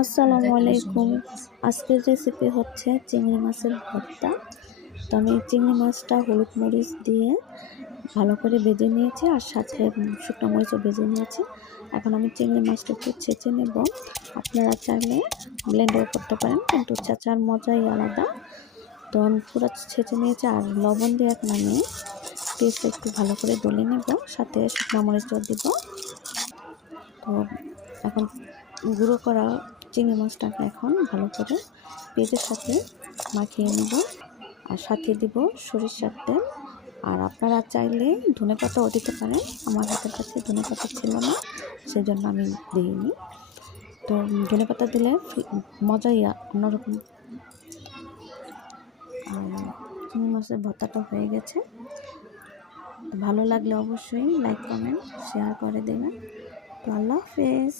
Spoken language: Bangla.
আসসালামু আলাইকুম। আজকের রেসিপি হচ্ছে চিংড়ি মাছের ভর্তা। তো আমি চিংড়ি মাছটা হলুদ মরিচ দিয়ে ভালো করে ভেজে নিয়েছি, আর সাথে শুকনো মরিচও ভেজে নিয়েছি। এখন আমি চিংড়ি মাছটা একটু ছেঁচে নেব। আপনারা চাইলে ব্লেন্ডার করতে পারেন, কিন্তু ছেঁচার মজাই আলাদা। তো আমি পুরো ছেঁচে নিয়েছি, আর লবণ দিয়ে নামিয়ে পেস্ট একটু ভালো করে ডলে নেব, সাথে শুকনো মরিচও দিব। তো এখন গুঁড়ো করা চিংড়ি মাছটাকে এখন ভালো করে পেঁয়াজের সাথে মাখিয়ে নেব, আর সাথে দিব সরিষার তেল। আর আপনারা চাইলে ধনেপাতাও দিতে পারেন, আমার হাতের কাছে ধনেপাতা ছিল না, সেজন্য আমি দিইনি। তো ধনেপাতা দিলে মজাই অন্যরকম। আর চিংড়ি মাছের ভর্তাটা হয়ে গেছে। ভালো লাগলে অবশ্যই লাইক কমেন্ট শেয়ার করে দেবেন। তো আল্লাহ হাফেজ।